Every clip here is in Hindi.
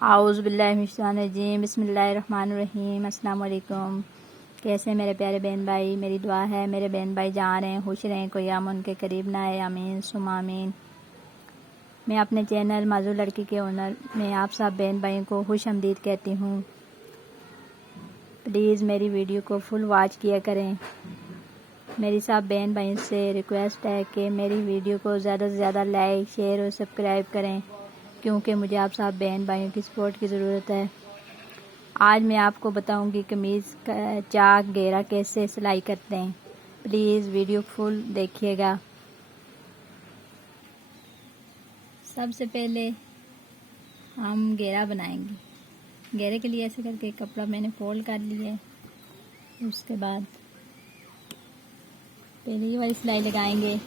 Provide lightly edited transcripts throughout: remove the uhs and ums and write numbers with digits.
आऊज़ बिल्लाहि मिनश्शैतानिर्रजीम बिस्मिल्लाहिर्रहमानिर्रहीम। अस्सलाम वालेकुम। कैसे मेरे प्यारे बहन भाई, मेरी दुआ है मेरे बहन भाई जहाँ रहें खुश रहें, कोई आम उनके करीब ना आए। आमीन सुम आमीन। मैं अपने चैनल माज़ूर लड़की के ओनर में आप सब बहन भाइयों को खुश आमदीद कहती हूँ। प्लीज़ मेरी वीडियो को फुल वॉच किया करें। मेरी सब बहन भाइयों से रिक्वेस्ट है कि मेरी वीडियो को ज़्यादा से ज़्यादा लाइक शेयर और सब्सक्राइब करें, क्योंकि मुझे आप सब बहन भाइयों की सपोर्ट की ज़रूरत है। आज मैं आपको बताऊंगी कमीज़ का चाक घेरा कैसे सिलाई करते हैं। प्लीज़ वीडियो फुल देखिएगा। सबसे पहले हम घेरा बनाएंगे। घेरे के लिए ऐसे करके कपड़ा मैंने फोल्ड कर लिया है। उसके बाद पहले ये वाली सिलाई लगाएंगे।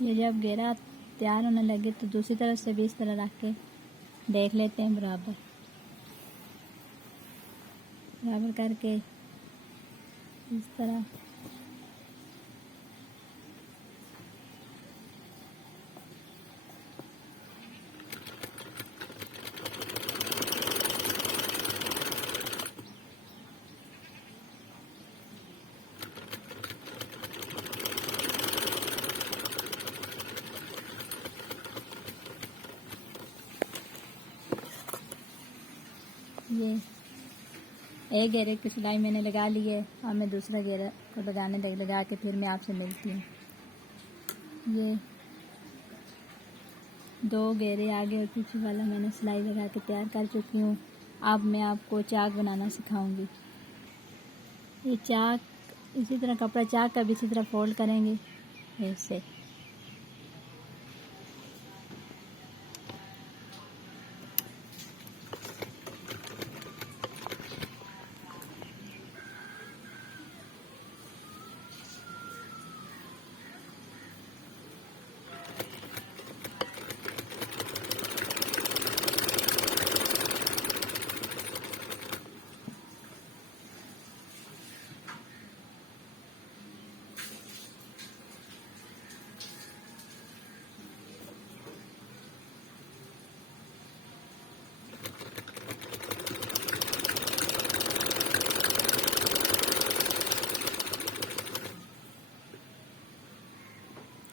ये जब घेरा तैयार होने लगे तो दूसरी तरफ से भी इस तरह रख के देख लेते हैं, बराबर बराबर करके इस तरह। ये एक घेरे की सिलाई मैंने लगा ली है और मैं दूसरा घेरा को लगा के फिर मैं आपसे मिलती हूँ। ये दो घेरे आगे और पीछे वाला मैंने सिलाई लगा के तैयार कर चुकी हूँ। अब मैं आपको चाक बनाना सिखाऊंगी। ये चाक इसी तरह कपड़ा चाक का भी इसी तरह फोल्ड करेंगे ऐसे।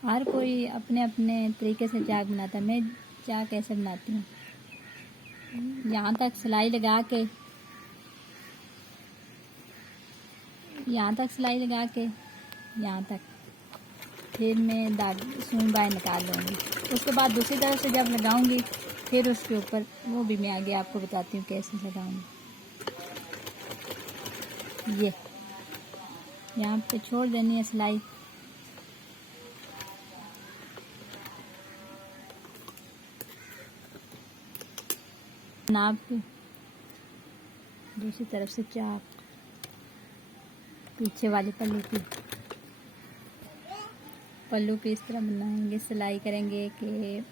हर कोई अपने अपने तरीके से चाक बनाता है। मैं चाक कैसे बनाती हूँ, यहाँ तक सिलाई लगा के यहाँ तक फिर मैं सुई बाहर निकाल लूँगी। उसके बाद दूसरी तरफ से जब लगाऊंगी फिर उसके ऊपर वो भी मैं आगे आपको बताती हूँ कैसे लगाऊंगी। ये यहाँ पे छोड़ देनी है सिलाई। नाप के दूसरी तरफ से चाक पीछे वाले पल्लू की इस तरह बनाएंगे, सिलाई करेंगे कि ये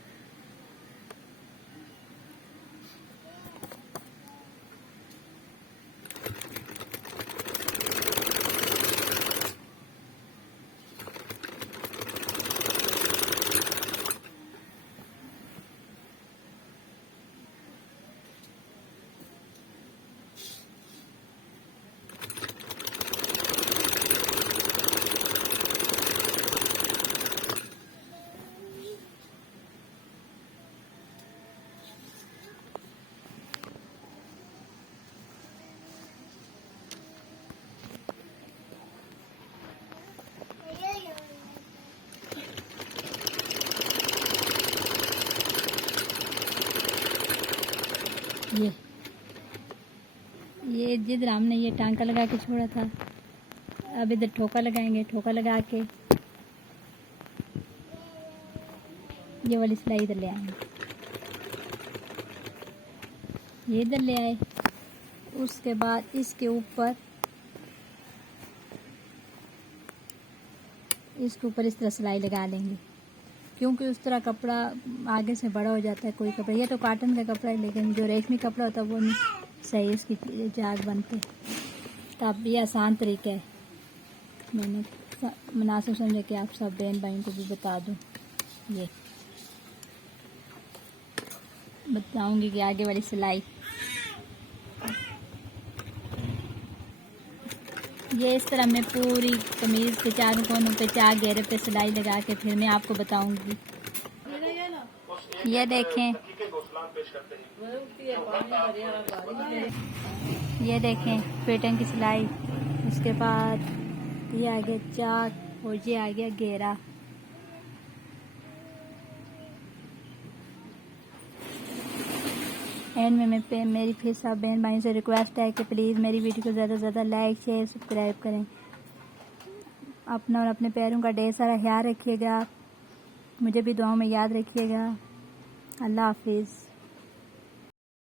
ये जिधर हमने ये टांका लगा के छोड़ा था, अब इधर ठोका लगाएंगे। ठोका लगा के ये वाली सिलाई इधर ले आएंगे, ये इधर ले आए। उसके बाद इसके ऊपर इस तरह सिलाई लगा लेंगे, क्योंकि उस तरह कपड़ा आगे से बड़ा हो जाता है। कोई कपड़ा, ये तो कॉटन का कपड़ा है, लेकिन जो रेशमी कपड़ा होता है वो नहीं सही उसकी जाग बनते। तो अब ये आसान तरीका है, मैंने मुनासिब समझा कि आप सब बहन भाइयों को भी बता दूं। ये बताऊंगी कि आगे वाली सिलाई, ये इस तरह मैं पूरी कमीज के चारों कोनों पे 4 घेरे पे सिलाई लगा के फिर मैं आपको बताऊंगी। ये देखें, ये देखें फिटिंग की सिलाई। उसके बाद ये आ गया चाक और ये आ गया घेरा। एंड में मेरी फिर सब बहन भाई से रिक्वेस्ट है कि प्लीज़ मेरी वीडियो को ज़्यादा से ज़्यादा लाइक शेयर सब्सक्राइब करें। अपना और अपने पैरों का ढेर सारा ख्याल रखिएगा, मुझे भी दुआओं में याद रखिएगा। अल्लाह हाफिज़।